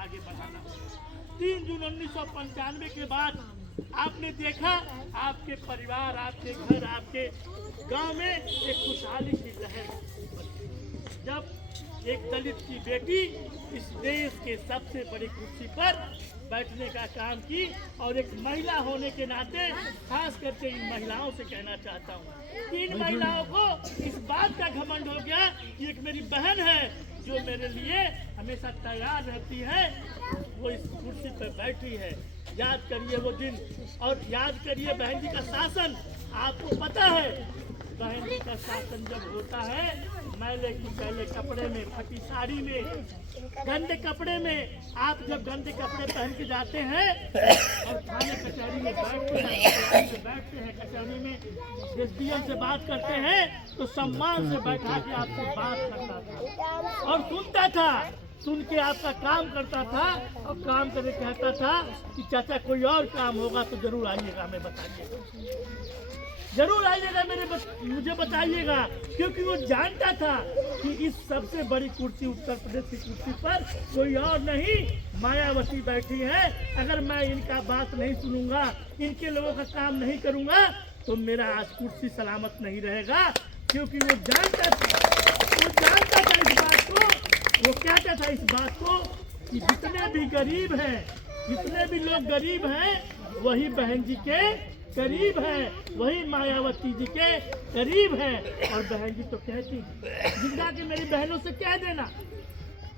आगे बढ़ाना होगा। 3 जून 1995 के बाद आपने देखा आपके परिवार, आपके घर, आपके गांव में एक खुशहाली की लहर, जब एक दलित की बेटी इस देश के सबसे बड़ी कुर्सी पर बैठने का काम की। और एक महिला होने के नाते खास करके इन महिलाओं से कहना चाहता हूँ कि इन महिलाओं को इस बात का घमंड हो गया कि एक मेरी बहन है जो मेरे लिए हमेशा तैयार रहती है, वो इस कुर्सी पर बैठी है। याद करिए वो दिन, और याद करिए बहन जी का शासन। आपको पता है बहन जी का शासन जब होता है, मैले कुचैले कपड़े में, फटी साड़ी में, गंदे कपड़े में, आप जब गंदे कपड़े पहन के जाते हैं और थाने कचहरी में बैठते हैं, कचहरी में एसडीएम से बात करते हैं तो सम्मान से बैठा के आपसे बात करता था और सुनता था, सुन के आपका काम करता था और काम करके कहता था कि चाचा कोई और काम होगा तो जरूर आइएगा, हमें बताइएगा, जरूर आइएगा, मुझे बताइएगा। क्योंकि वो जानता था कि इस सबसे बड़ी कुर्सी, उत्तर प्रदेश की कुर्सी पर कोई और नहीं, मायावती बैठी है। अगर मैं इनका बात नहीं सुनूंगा, इनके लोगों का काम नहीं करूंगा तो मेरा आज कुर्सी सलामत नहीं रहेगा। क्योंकि वो जानता था इस बात को, वो कहता था इस बात को कि जितने भी गरीब हैं, जितने भी लोग गरीब हैं, वही बहन जी के करीब है, वही मायावती जी के करीब है। और बहन जी तो कहती, जाके मेरी बहनों से कह देना,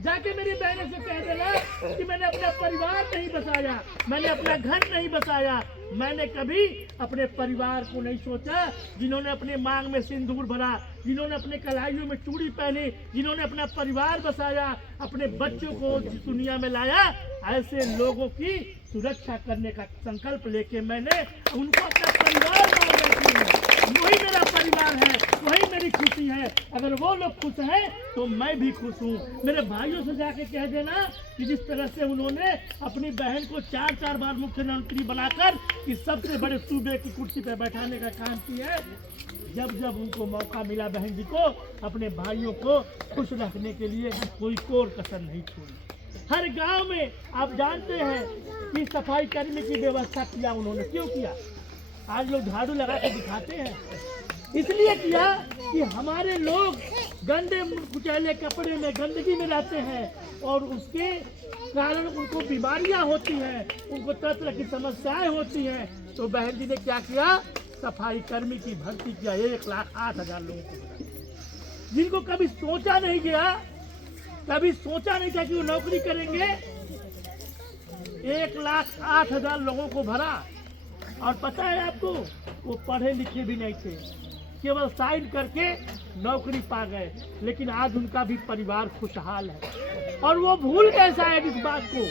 जाके मेरी बहनों से कह देना कि मैंने अपना परिवार नहीं बसाया, मैंने अपना घर नहीं बसाया, मैंने कभी अपने परिवार को नहीं सोचा। जिन्होंने अपने मांग में सिंदूर भरा, जिन्होंने अपने कलाइयों में चूड़ी पहनी, जिन्होंने अपना परिवार बसाया, अपने बच्चों को दुनिया में लाया, ऐसे लोगों की सुरक्षा करने का संकल्प लेके मैंने उनको अपना परिवार मान बैठी हूँ। वही मेरा परिवार है, वही मेरी खुशी है। अगर वो लोग खुश हैं तो मैं भी खुश हूँ। मेरे भाइयों से जाके कह देना कि जिस तरह से उन्होंने अपनी बहन को 4 बार मुख्यमंत्री बनाकर इस सबसे बड़े सूबे की कुर्सी पर बैठाने का काम किया है, जब जब उनको मौका मिला बहन जी को अपने भाइयों को खुश रखने के लिए कोई कोर कसर नहीं छोड़ी। हर गांव में आप जानते हैं कि सफाई कर्मी की व्यवस्था किया उन्होंने। क्यों किया? आज लोग झाड़ू लगा के दिखाते हैं, इसलिए किया कि हमारे लोग गंदे कुचैले कपड़े में, गंदगी में रहते हैं और उसके कारण उनको बीमारियां होती हैं, उनको तरह तरह की समस्याएं होती हैं। तो बहन जी ने क्या किया? सफाई कर्मी की भर्ती किया। 1,08,000 लोगों को, जिनको कभी सोचा नहीं गया, कभी सोचा नहीं था कि वो नौकरी करेंगे। 1,08,000 लोगों को भरा। और पता है आपको, वो पढ़े लिखे भी नहीं थे, केवल साइन करके नौकरी पा गए। लेकिन आज उनका भी परिवार खुशहाल है। और वो भूल गए शायद इस बात को